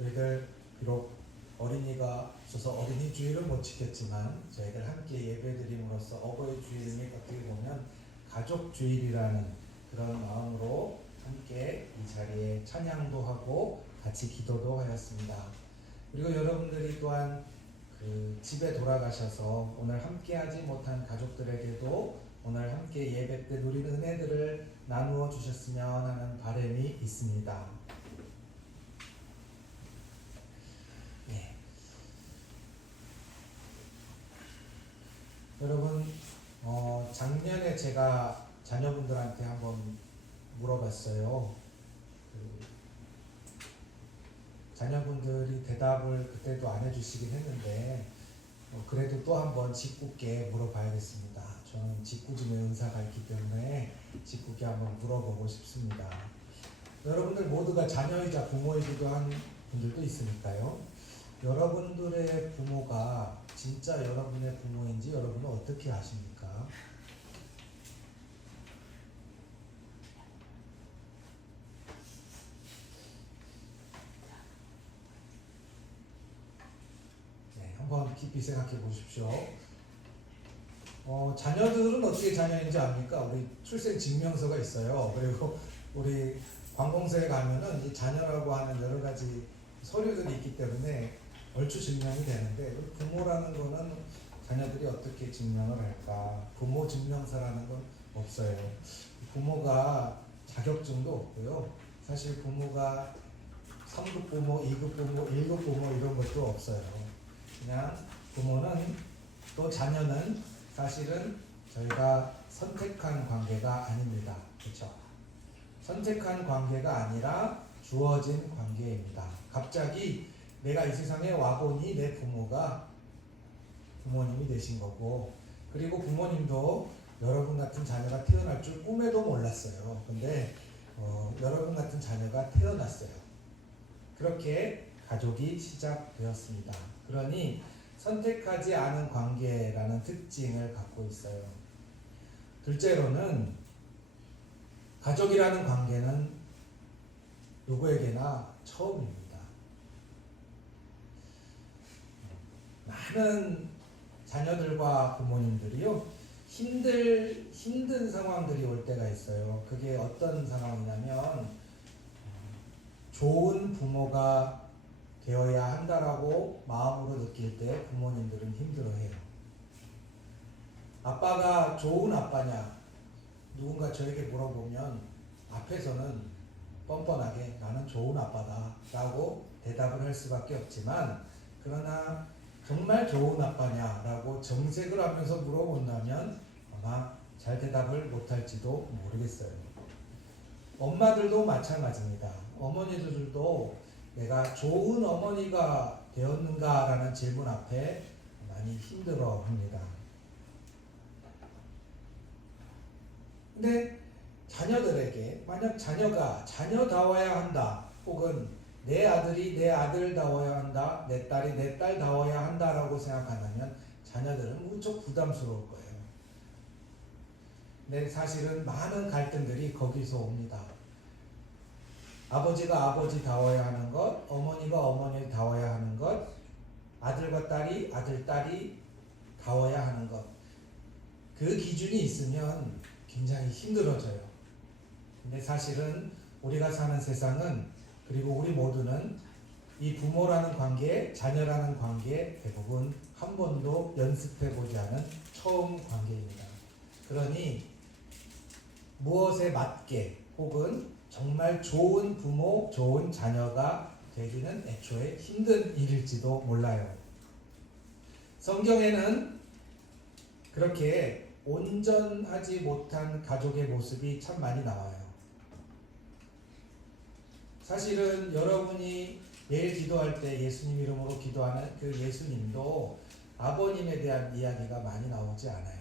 저희들 비록 어린이가 없어서 어린이 주일은 못 지켰지만 저희들 함께 예배드림으로써 어버이 주일이 어떻게 보면 가족 주일이라는 그런 마음으로 함께 이 자리에 찬양도 하고 같이 기도도 하였습니다. 그리고 여러분들이 또한 그 집에 돌아가셔서 오늘 함께하지 못한 가족들에게도 오늘 함께 예배 때 누린 은혜들을 나누어 주셨으면 하는 바람이 있습니다. 네. 여러분, 작년에 제가 자녀분들한테 한번 물어봤어요. 자녀분들이 대답을 그때도 안 해주시긴 했는데 그래도 또 한번 짓궂게 물어봐야겠습니다. 저는 짓궂음의 은사가 있기 때문에 짓궂게 한번 물어보고 싶습니다. 여러분들 모두가 자녀이자 부모이기도 한 분들도 있으니까요. 여러분들의 부모가 진짜 여러분의 부모인지 여러분은 어떻게 아십니까? 네, 한번 깊이 생각해 보십시오. 자녀들은 어떻게 자녀인지 압니까? 우리 출생 증명서가 있어요. 그리고 우리 관공서에 가면은 이 자녀라고 하는 여러 가지 서류들이 있기 때문에 얼추 증명이 되는데 부모라는 거는 자녀들이 어떻게 증명을 할까? 부모 증명서라는 건 없어요. 부모가 자격증도 없고요. 사실 부모가 3급 부모, 2급 부모, 1급 부모 이런 것도 없어요. 그냥 부모는 또 자녀는 사실은 저희가 선택한 관계가 아닙니다. 그렇죠? 선택한 관계가 아니라 주어진 관계입니다. 갑자기 내가 이 세상에 와보니 내 부모가 부모님이 되신 거고, 그리고 부모님도 여러분 같은 자녀가 태어날 줄 꿈에도 몰랐어요. 근데 여러분 같은 자녀가 태어났어요. 그렇게 가족이 시작되었습니다. 그러니 선택하지 않은 관계라는 특징을 갖고 있어요. 둘째로는 가족이라는 관계는 누구에게나 처음입니다. 많은 자녀들과 부모님들이요, 힘든 상황들이 올 때가 있어요. 그게 어떤 상황이냐면 좋은 부모가 되어야 한다라고 마음으로 느낄 때 부모님들은 힘들어해요. 아빠가 좋은 아빠냐? 누군가 저에게 물어보면 앞에서는 뻔뻔하게 나는 좋은 아빠다 라고 대답을 할 수밖에 없지만, 그러나 정말 좋은 아빠냐라고 정색을 하면서 물어본다면 아마 잘 대답을 못할지도 모르겠어요. 엄마들도 마찬가지입니다. 어머니들도 내가 좋은 어머니가 되었는가라는 질문 앞에 많이 힘들어 합니다. 근데 자녀들에게 만약 자녀가 자녀다워야 한다, 혹은 내 아들이 내 아들다워야 한다, 내 딸이 내 딸다워야 한다라고 생각한다면 자녀들은 무척 부담스러울 거예요. 근데 사실은 많은 갈등들이 거기서 옵니다. 아버지가 아버지다워야 하는 것, 어머니가 어머니다워야 하는 것, 아들과 딸이 아들, 딸이 다워야 하는 것. 그 기준이 있으면 굉장히 힘들어져요. 근데 사실은 우리가 사는 세상은, 그리고 우리 모두는 이 부모라는 관계, 자녀라는 관계 대부분 한 번도 연습해보지 않은 처음 관계입니다. 그러니 무엇에 맞게 혹은 정말 좋은 부모, 좋은 자녀가 되기는 애초에 힘든 일일지도 몰라요. 성경에는 그렇게 온전하지 못한 가족의 모습이 참 많이 나와요. 사실은 여러분이 매일 기도할 때 예수님 이름으로 기도하는 그 예수님도 아버님에 대한 이야기가 많이 나오지 않아요.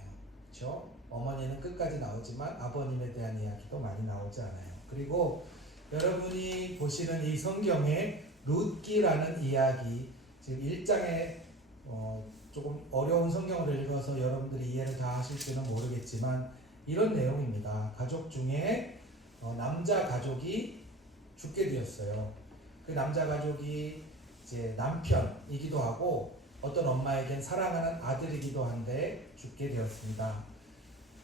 그렇죠? 어머니는 끝까지 나오지만 아버님에 대한 이야기도 많이 나오지 않아요. 그리고 여러분이 보시는 이 성경의 룻기라는 이야기, 지금 1장에 조금 어려운 성경을 읽어서 여러분들이 이해를 다 하실지는 모르겠지만 이런 내용입니다. 가족 중에 남자 가족이 죽게 되었어요. 그 남자 가족이 이제 남편이기도 하고 어떤 엄마에겐 사랑하는 아들이기도 한데 죽게 되었습니다.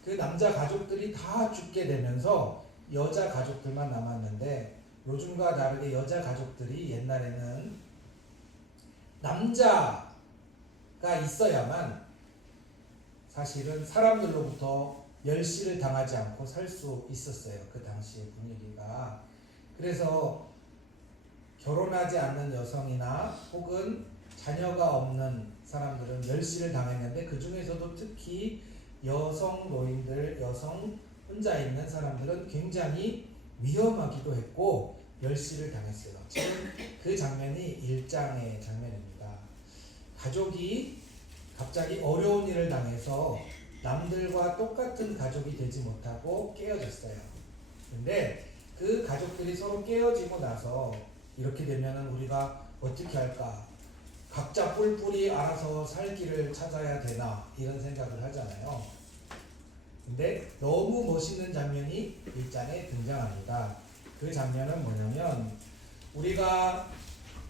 그 남자 가족들이 다 죽게 되면서 여자 가족들만 남았는데 요즘과 다르게 여자 가족들이 옛날에는 남자가 있어야만 사실은 사람들로부터 멸시를 당하지 않고 살 수 있었어요. 그 당시의 분위기가. 그래서 결혼하지 않는 여성이나 혹은 자녀가 없는 사람들은 멸시를 당했는데 그 중에서도 특히 여성 노인들, 여성 혼자 있는 사람들은 굉장히 위험하기도 했고 멸시를 당했어요. 지금 그 장면이 1장의 장면입니다. 가족이 갑자기 어려운 일을 당해서 남들과 똑같은 가족이 되지 못하고 깨어졌어요. 근데 그 가족들이 서로 깨어지고 나서 이렇게 되면은 우리가 어떻게 할까? 각자 뿔뿔이 알아서 살 길을 찾아야 되나? 이런 생각을 하잖아요. 근데 너무 멋있는 장면이 1장에 등장합니다. 그 장면은 뭐냐면 우리가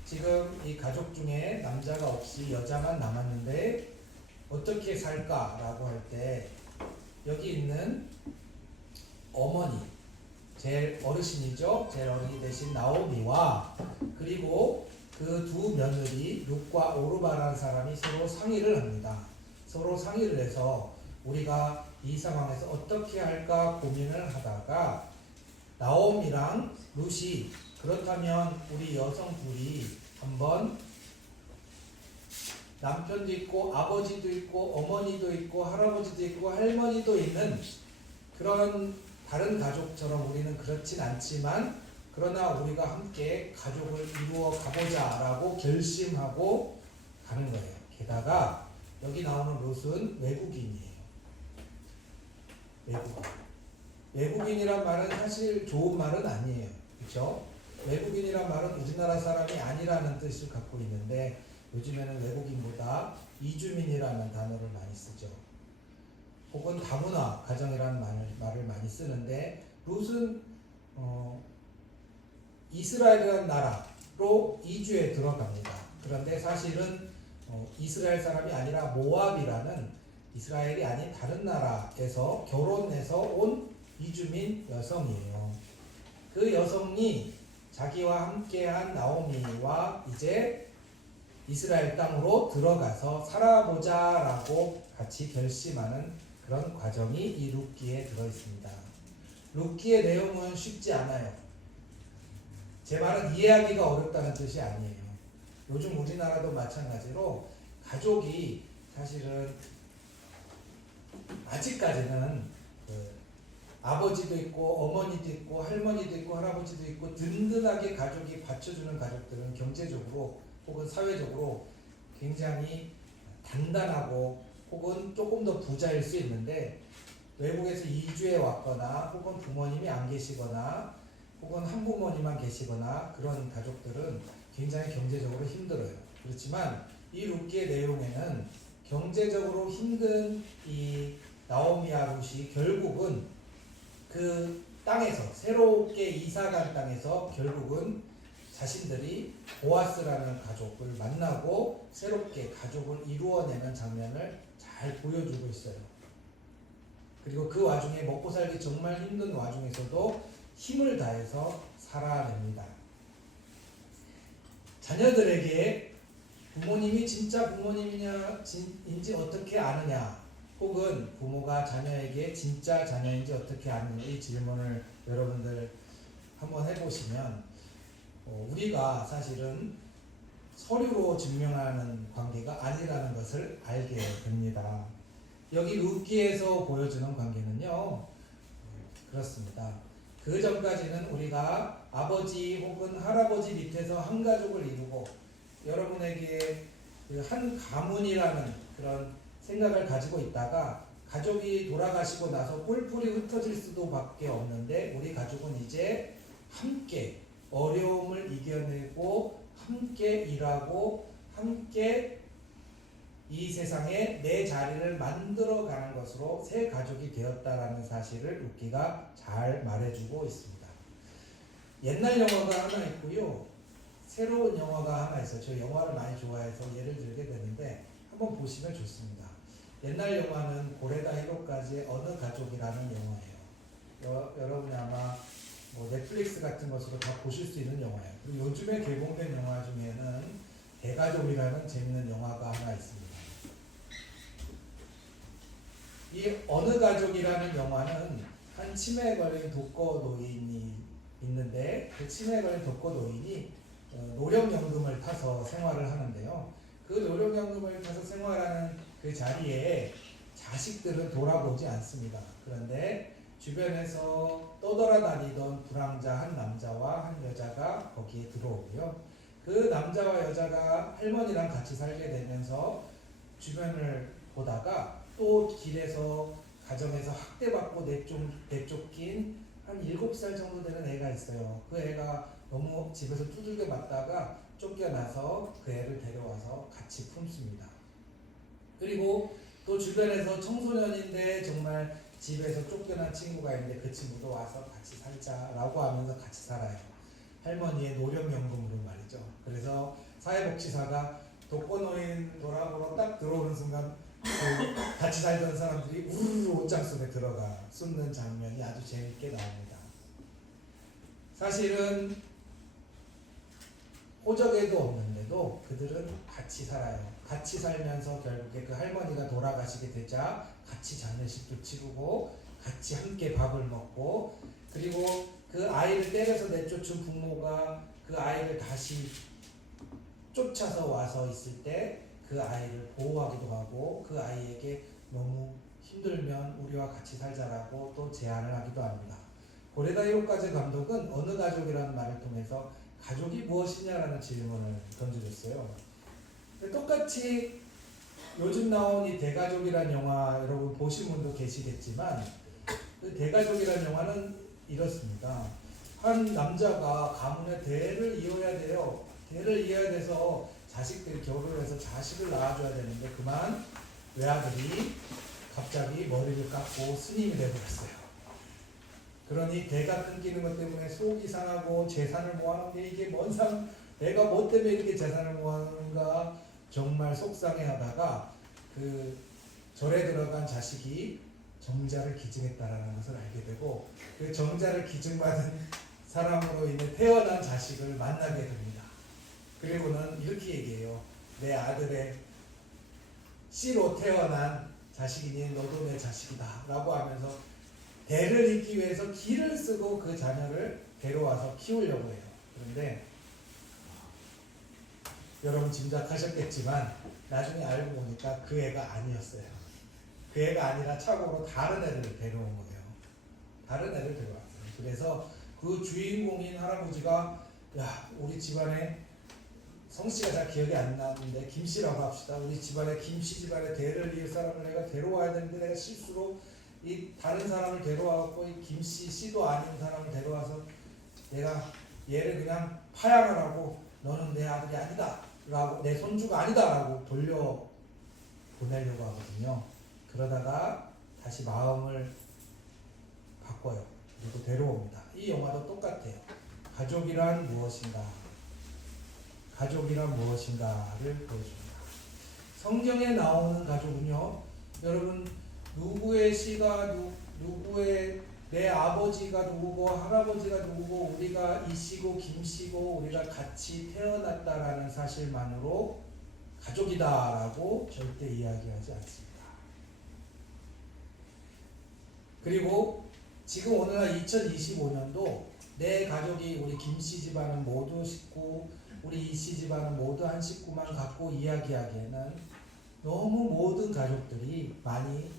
지금 이 가족 중에 남자가 없이 여자만 남았는데 어떻게 살까라고 할 때 여기 있는 어머니, 제일 어르신이죠. 제일 어른이 되신 나오미와 그리고 그 두 며느리 룻과 오르바라는 사람이 서로 상의를 합니다. 서로 상의를 해서 우리가 이 상황에서 어떻게 할까 고민을 하다가 나오미랑 룻이 그렇다면 우리 여성 둘이 한번 남편도 있고 아버지도 있고 어머니도 있고 할아버지도 있고 할머니도 있는 그런 다른 가족처럼 우리는 그렇진 않지만 그러나 우리가 함께 가족을 이루어 가보자 라고 결심하고 가는 거예요. 게다가 여기 나오는 롯은 외국인이에요. 외국인이란 말은 사실 좋은 말은 아니에요. 그렇죠? 외국인이란 말은 우리나라 사람이 아니라는 뜻을 갖고 있는데 요즘에는 외국인보다 이주민이라는 단어를 많이 쓰죠. 혹은 다문화 가정이라는 말을 많이 쓰는데 롯은 이스라엘이라는 나라로 이주에 들어갑니다. 그런데 사실은 이스라엘 사람이 아니라 모압이라는 이스라엘이 아닌 다른 나라에서 결혼해서 온 이주민 여성이에요. 그 여성이 자기와 함께한 나오미와 이제 이스라엘 땅으로 들어가서 살아보자라고 같이 결심하는 그런 과정이 이 룻기에 들어있습니다. 룻기의 내용은 쉽지 않아요. 제 말은 이해하기가 어렵다는 뜻이 아니에요. 요즘 우리나라도 마찬가지로 가족이 사실은 아직까지는 아버지도 있고 어머니도 있고 할머니도 있고 할아버지도 있고 든든하게 가족이 받쳐주는 가족들은 경제적으로 혹은 사회적으로 굉장히 단단하고 혹은 조금 더 부자일 수 있는데 외국에서 이주해 왔거나 혹은 부모님이 안 계시거나 혹은 한부모님만 계시거나 그런 가족들은 굉장히 경제적으로 힘들어요. 그렇지만 이 룻기의 내용에는 경제적으로 힘든 이 나오미와 룻이 결국은 그 땅에서 새롭게 이사간 땅에서 결국은 자신들이 보아스라는 가족을 만나고 새롭게 가족을 이루어내는 장면을 잘 보여주고 있어요. 그리고 그 와중에 먹고 살기 정말 힘든 와중에서도 힘을 다해서 살아냅니다. 자녀들에게 부모님이 진짜 부모님인지 어떻게 아느냐 혹은 부모가 자녀에게 진짜 자녀인지 어떻게 아느냐 이 질문을 여러분들 한번 해보시면 우리가 사실은 서류로 증명하는 관계가 아니라는 것을 알게 됩니다. 여기 룻기에서 보여주는 관계는요 그렇습니다. 그 전까지는 우리가 아버지 혹은 할아버지 밑에서 한 가족을 이루고 여러분에게 한 가문이라는 그런 생각을 가지고 있다가 가족이 돌아가시고 나서 뿔뿔이 흩어질 수도 밖에 없는데 우리 가족은 이제 함께 어려움을 이겨내고 함께 일하고 함께 이 세상에 내 자리를 만들어가는 것으로 새 가족이 되었다라는 사실을 룻기가 잘 말해주고 있습니다. 옛날 영화가 하나 있고요. 새로운 영화가 하나 있어요. 저 영화를 많이 좋아해서 예를 들게 되는데 한번 보시면 좋습니다. 옛날 영화는 고레다 히로까지의 어느 가족이라는 영화예요. 여러분이 아마 뭐 넷플릭스 같은 것으로 다 보실 수 있는 영화예요. 그리고 요즘에 개봉된 영화 중에는 대가족이라는 재밌는 영화가 하나 있습니다. 이 어느 가족이라는 영화는 한 치매에 걸린 독거 노인이 있는데 그 치매에 걸린 독거 노인이 노령연금을 타서 생활을 하는데요. 그 노령연금을 타서 생활하는 그 자리에 자식들은 돌아보지 않습니다. 그런데 주변에서 떠돌아다니던 불황자 한 남자와 한 여자가 거기에 들어오고요. 그 남자와 여자가 할머니랑 같이 살게 되면서 주변을 보다가 또 길에서 가정에서 학대받고 내쫓긴 한 7살 정도 되는 애가 있어요. 그 애가 너무 집에서 두들겨 맞다가 쫓겨나서 그 애를 데려와서 같이 품습니다. 그리고 또 주변에서 청소년인데 정말 집에서 쫓겨난 친구가 있는데 그 친구도 와서 같이 살자라고 하면서 같이 살아요. 할머니의 노령연금으로 말이죠. 그래서 사회복지사가 독거노인 돌아보러 딱 들어오는 순간 그 같이 살던 사람들이 우르르 옷장 속에 들어가 숨는 장면이 아주 재밌게 나옵니다. 사실은 호적에도 없는데도 그들은 같이 살아요. 같이 살면서 결국에 그 할머니가 돌아가시게 되자 같이 장례식도 치르고 같이 함께 밥을 먹고 그리고 그 아이를 때려서 내쫓은 부모가 그 아이를 다시 쫓아서 와서 있을 때 그 아이를 보호하기도 하고 그 아이에게 너무 힘들면 우리와 같이 살자라고 또 제안을 하기도 합니다. 고레다 히로카즈 감독은 어느 가족이라는 말을 통해서 가족이 무엇이냐라는 질문을 던져줬어요. 똑같이 요즘 나온 이 대가족이라는 영화 여러분 보신 분도 계시겠지만 그 대가족이라는 영화는 이렇습니다. 한 남자가 가문의 대를 이어야 돼요. 대를 이어야 돼서 자식들이 결혼을 해서 자식을 낳아줘야 되는데 그만 외아들이 갑자기 머리를 깎고 스님이 되버렸어요. 그러니 대가 끊기는 것 때문에 속이 상하고 재산을 모아놓는데 이게 뭔 상, 내가 뭐 때문에 이렇게 재산을 모아놓는가 정말 속상해하다가 그 절에 들어간 자식이 정자를 기증했다라는 것을 알게 되고 그 정자를 기증받은 사람으로 인해 태어난 자식을 만나게 됩니다. 그리고는 이렇게 얘기해요. 내 아들의 씨로 태어난 자식이니 너도 내 자식이다 라고 하면서 대를 잇기 위해서 기를 쓰고 그 자녀를 데려와서 키우려고 해요. 그런데 여러분 짐작하셨겠지만 나중에 알고 보니까 그 애가 아니었어요. 그 애가 아니라 착오로 다른 애를 데려온 거예요. 다른 애를 데려왔어요. 그래서 그 주인공인 할아버지가 야 우리 집안에 성씨가 잘 기억이 안 나는데 김씨라고 합시다. 우리 집안에 김씨 집안에 대를 이을 사람을 내가 데려와야 되는데 내가 실수로 이 다른 사람을 데려와갖고 이 김씨 씨도 아닌 사람을 데려와서 내가 얘를 그냥 파양을 하고 너는 내 아들이 아니다 라고 내 손주가 아니다 라고 돌려 보내려고 하거든요. 그러다가 다시 마음을 바꿔요. 그리고 데려옵니다. 이 영화도 똑같아요. 가족이란 무엇인가? 가족이란 무엇인가를 보여줍니다. 성경에 나오는 가족은요, 여러분 누구의 씨가 누구의 내 아버지가 누구고 할아버지가 누구고 우리가 이씨고 김씨고 우리가 같이 태어났다라는 사실만으로 가족이다라고 절대 이야기하지 않습니다. 그리고 지금 오늘날 2025년도 내 가족이 우리 김씨 집안은 모두 식구 우리 이씨 집안은 모두 한 식구만 갖고 이야기하기에는 너무 모든 가족들이 많이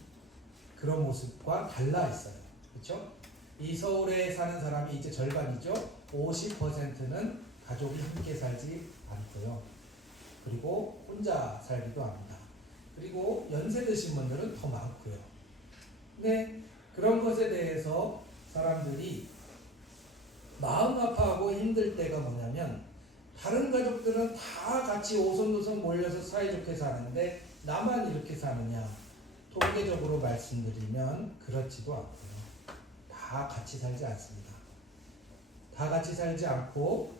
그런 모습과 달라 있어요. 그렇죠? 이 서울에 사는 사람이 이제 절반이죠. 50%는 가족이 함께 살지 않고요. 그리고 혼자 살기도 합니다. 그리고 연세 드신 분들은 더 많고요. 근데 그런 것에 대해서 사람들이 마음 아파하고 힘들 때가 뭐냐면 다른 가족들은 다 같이 오손도손 몰려서 사이좋게 사는데 나만 이렇게 사느냐? 통계적으로 말씀드리면 그렇지도 않고요. 다 같이 살지 않습니다. 다 같이 살지 않고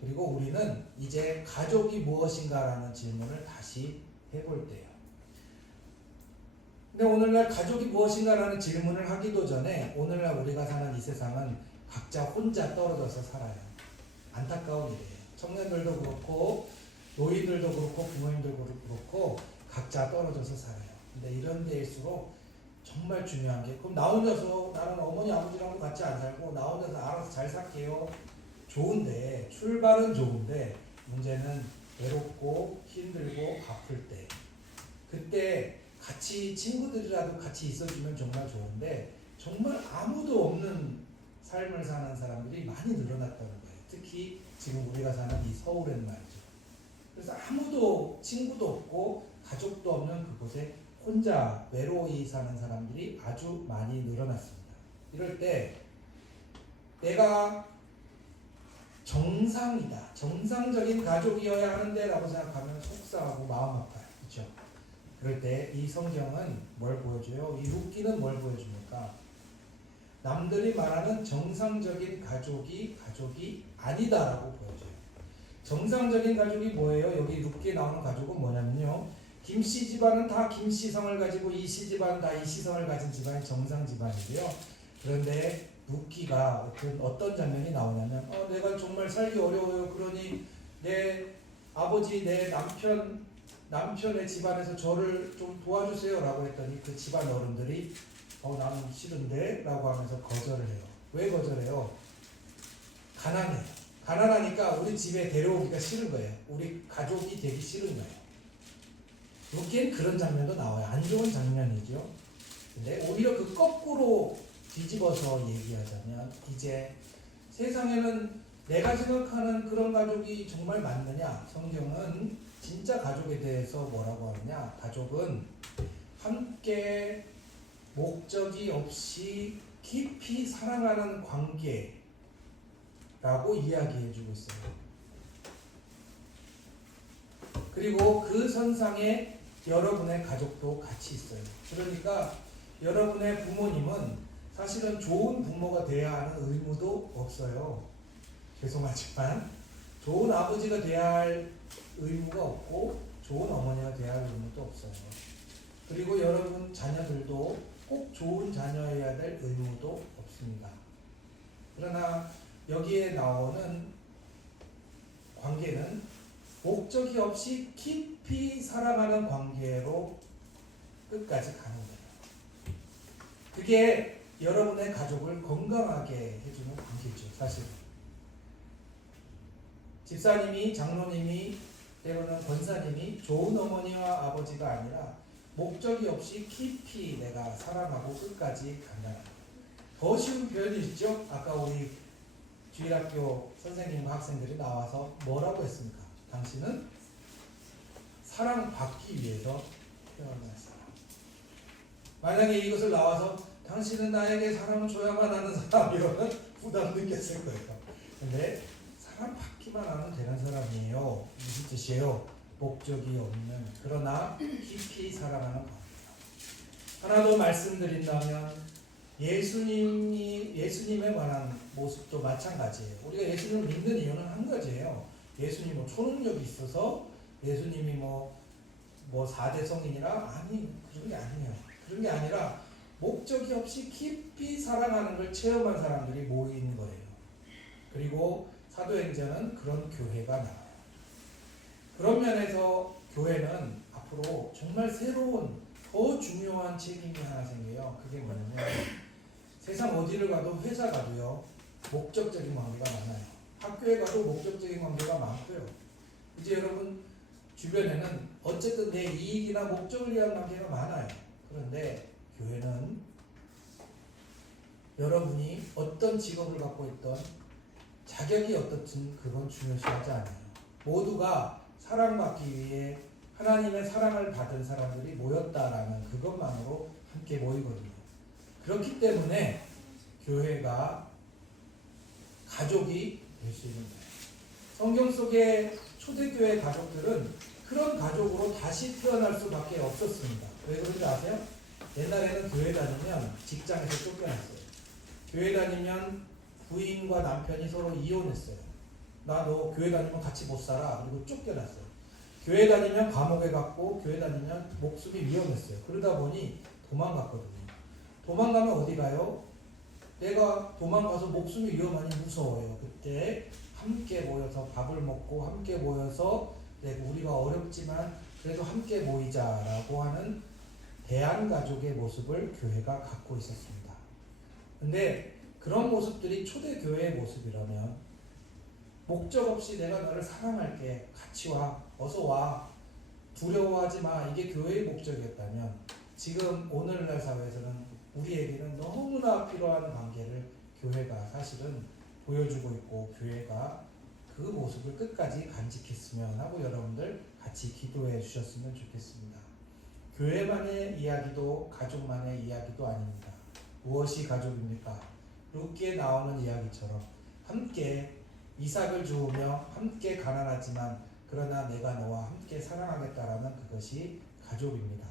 그리고 우리는 이제 가족이 무엇인가라는 질문을 다시 해볼 때요. 근데 오늘날 가족이 무엇인가라는 질문을 하기도 전에 오늘날 우리가 사는 이 세상은 각자 혼자 떨어져서 살아요. 안타까운 일이에요. 청년들도 그렇고 노인들도 그렇고 부모님들도 그렇고 각자 떨어져서 살아요. 근데 이런 데일수록 정말 중요한 게 그럼 나 혼자서 나는 어머니 아버지랑도 같이 안 살고 나 혼자서 알아서 잘 살게요. 좋은데 출발은 좋은데 문제는 외롭고 힘들고 아플 때 그때 같이 친구들이라도 같이 있어주면 정말 좋은데 정말 아무도 없는 삶을 사는 사람들이 많이 늘어났다는 거예요. 특히 지금 우리가 사는 이 서울엔 말이죠. 그래서 아무도 친구도 없고 가족도 없는 그곳에 혼자 외로이 사는 사람들이 아주 많이 늘어났습니다. 이럴 때 내가 정상이다, 정상적인 가족이어야 하는데 라고 생각하면 속상하고 마음 아파요. 그렇죠? 그럴 때 이 성경은 뭘 보여줘요? 이 룻기는 뭘 보여줍니까? 남들이 말하는 정상적인 가족이 아니다라고 보여줘요. 정상적인 가족이 뭐예요? 여기 룻기에 나오는 가족은 뭐냐면요. 김씨 집안은 다 김씨성을 가지고 이씨 집안은 다 이씨성을 가진 집안이 정상 집안이고요. 그런데 룻기가 어떤 장면이 나오냐면 내가 정말 살기 어려워요. 그러니 내 아버지, 내 남편의 집안에서 저를 좀 도와주세요 라고 했더니 그 집안 어른들이 나는 싫은데 라고 하면서 거절을 해요. 왜 거절해요? 가난해요. 가난하니까 우리 집에 데려오기가 싫은 거예요. 우리 가족이 되기 싫은 거예요. 여기엔 그런 장면도 나와요. 안 좋은 장면이죠. 근데 오히려 그 거꾸로 뒤집어서 얘기하자면 이제 세상에는 내가 생각하는 그런 가족이 정말 맞느냐? 성경은 진짜 가족에 대해서 뭐라고 하느냐? 가족은 함께 목적이 없이 깊이 사랑하는 관계라고 이야기해주고 있어요. 그리고 그 선상에 여러분의 가족도 같이 있어요. 그러니까 여러분의 부모님은 사실은 좋은 부모가 돼야 하는 의무도 없어요. 죄송하지만 좋은 아버지가 돼야 할 의무가 없고 좋은 어머니가 돼야 할 의무도 없어요. 그리고 여러분 자녀들도 꼭 좋은 자녀여야 될 의무도 없습니다. 그러나 여기에 나오는 관계는 목적이 없이 깊이 사랑하는 관계로 끝까지 가는 거예요. 그게 여러분의 가족을 건강하게 해주는 관계죠. 사실 집사님이, 장로님이, 때로는 권사님이 좋은 어머니와 아버지가 아니라 목적이 없이 깊이 내가 사랑하고 끝까지 간다는 거예요. 더 쉬운 표현이 있죠. 아까 우리 주일학교 선생님과 학생들이 나와서 뭐라고 했습니까? 당신은 사랑받기 위해서 태어났어요. 만약에 이것을 나와서 당신은 나에게 사랑을 줘야만 하는 사람이라면 부담 느꼈을 거예요. 근데 사랑받기만 하면 되는 사람이에요. 무슨 뜻이에요? 목적이 없는, 그러나 깊이 사랑하는 관계예요. 하나 더 말씀드린다면 예수님에 관한 모습도 마찬가지예요. 우리가 예수님을 믿는 이유는 한 가지예요. 예수님이 뭐 초능력이 있어서 예수님이 뭐 4대 성인이라 아니 그런 게 아니에요. 그런 게 아니라 목적이 없이 깊이 사랑하는 걸 체험한 사람들이 모인 거예요. 그리고 사도행전은 그런 교회가 나와요. 그런 면에서 교회는 앞으로 정말 새로운 더 중요한 책임이 하나 생겨요. 그게 뭐냐면 세상 어디를 가도 회사 가도요 목적적인 관계가 많아요. 학교에 가도 목적적인 관계가 많고요. 이제 여러분 주변에는 어쨌든 내 이익이나 목적을 위한 관계가 많아요. 그런데 교회는 여러분이 어떤 직업을 갖고 있던 자격이 어떻든 그건 중요시하지 않아요. 모두가 사랑받기 위해 하나님의 사랑을 받은 사람들이 모였다라는 그것만으로 함께 모이거든요. 그렇기 때문에 교회가 가족이 될 수 있는 거예요. 성경 속의 초대교회 가족들은 그런 가족으로 다시 태어날 수밖에 없었습니다. 왜 그런지 아세요? 옛날에는 교회 다니면 직장에서 쫓겨났어요. 교회 다니면 부인과 남편이 서로 이혼했어요. 나 너 교회 다니면 같이 못 살아. 그리고 쫓겨났어요. 교회 다니면 감옥에 갔고 교회 다니면 목숨이 위험했어요. 그러다 보니 도망갔거든요. 도망가면 어디 가요? 내가 도망가서 목숨이 위험하니 무서워요. 그때 함께 모여서 밥을 먹고 함께 모여서 우리가 어렵지만 그래도 함께 모이자라고 하는 대안가족의 모습을 교회가 갖고 있었습니다. 근데 그런 모습들이 초대교회의 모습이라면 목적 없이 내가 너를 사랑할게. 같이 와. 어서 와. 두려워하지 마. 이게 교회의 목적이었다면 지금 오늘날 사회에서는 우리에게는 너무나 필요한 관계를 교회가 사실은 보여주고 있고 교회가 그 모습을 끝까지 간직했으면 하고 여러분들 같이 기도해 주셨으면 좋겠습니다. 교회만의 이야기도 가족만의 이야기도 아닙니다. 무엇이 가족입니까? 룻기에 나오는 이야기처럼 함께 이삭을 주우며 함께 가난하지만 그러나 내가 너와 함께 사랑하겠다라는 그것이 가족입니다.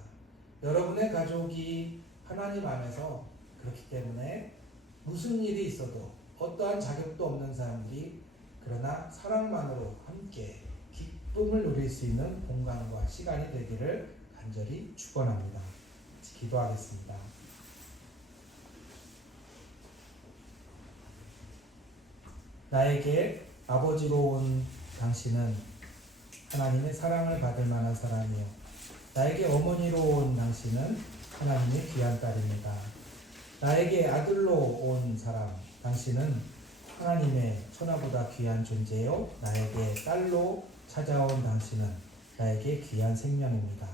여러분의 가족이 하나님 안에서 그렇기 때문에 무슨 일이 있어도 어떠한 자격도 없는 사람들이 그러나 사랑만으로 함께 기쁨을 누릴 수 있는 공간과 시간이 되기를 간절히 축원합니다. 기도하겠습니다. 나에게 아버지로 온 당신은 하나님의 사랑을 받을 만한 사람이요. 나에게 어머니로 온 당신은 하나님의 귀한 딸입니다. 나에게 아들로 온 사람, 당신은 하나님의 천하보다 귀한 존재요. 나에게 딸로 찾아온 당신은 나에게 귀한 생명입니다.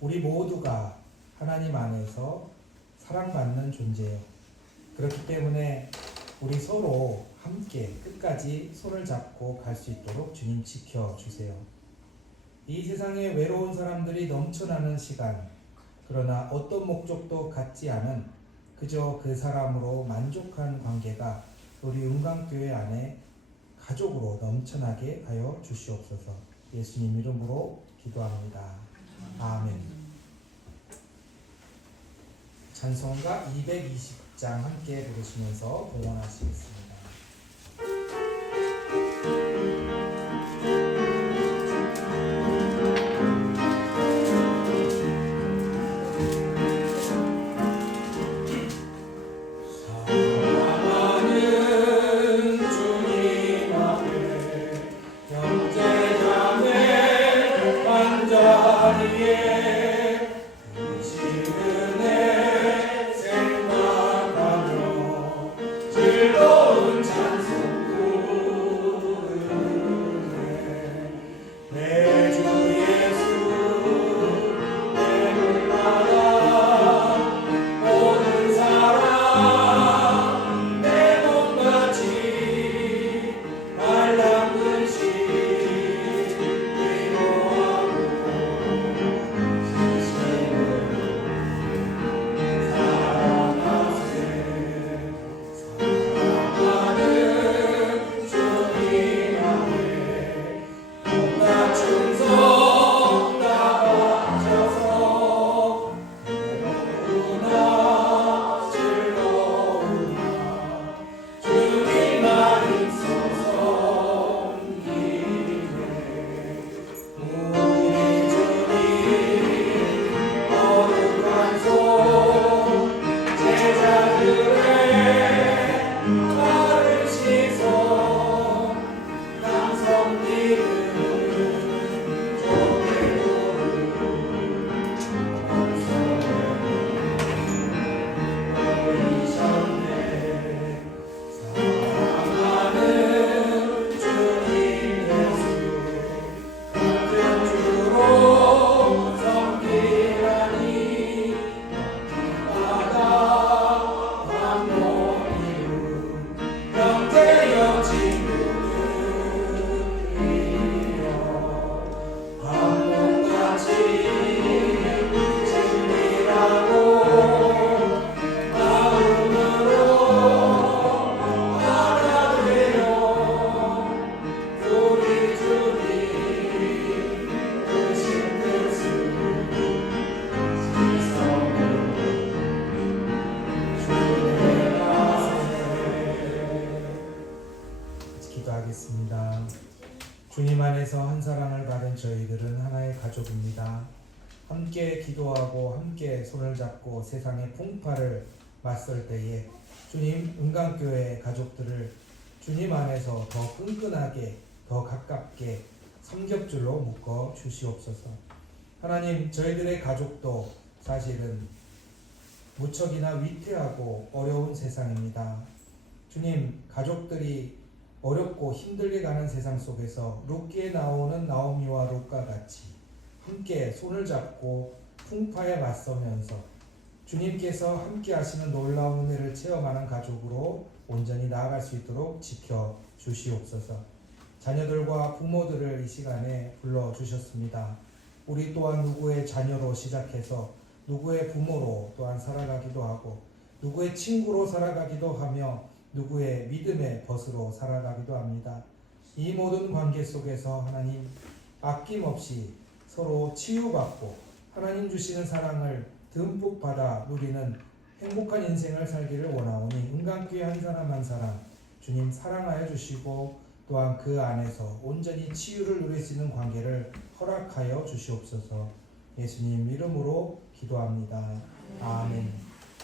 우리 모두가 하나님 안에서 사랑받는 존재요. 그렇기 때문에 우리 서로 함께 끝까지 손을 잡고 갈 수 있도록 주님 지켜주세요. 이 세상에 외로운 사람들이 넘쳐나는 시간, 그러나 어떤 목적도 갖지 않은 그저 그 사람으로 만족한 관계가 우리 은광교회 안에 가족으로 넘쳐나게 하여 주시옵소서. 예수님 이름으로 기도합니다. 아멘. 찬송가 220장 함께 부르시면서 봉헌하시겠습니다. 주 사랑을 받은 저희들은 하나의 가족입니다. 함께 기도하고 함께 손을 잡고 세상의 풍파를 맞설 때에 주님 은강교회 가족들을 주님 안에서 더 끈끈하게 더 가깝게 삼겹줄로 묶어 주시옵소서. 하나님, 저희들의 가족도 사실은 무척이나 위태하고 어려운 세상입니다. 주님, 가족들이 어렵고 힘들게 가는 세상 속에서 룻기에 나오는 나오미와 룻과 같이 함께 손을 잡고 풍파에 맞서면서 주님께서 함께 하시는 놀라운 은혜를 체험하는 가족으로 온전히 나아갈 수 있도록 지켜 주시옵소서. 자녀들과 부모들을 이 시간에 불러 주셨습니다. 우리 또한 누구의 자녀로 시작해서 누구의 부모로 또한 살아가기도 하고 누구의 친구로 살아가기도 하며 누구의 믿음의 벗으로 살아가기도 합니다. 이 모든 관계 속에서 하나님 아낌없이 서로 치유받고 하나님 주시는 사랑을 듬뿍 받아 누리는 행복한 인생을 살기를 원하오니 은강교회 한 사람 한 사람 주님 사랑하여 주시고 또한 그 안에서 온전히 치유를 누릴 수 있는 관계를 허락하여 주시옵소서. 예수님 이름으로 기도합니다. 아멘.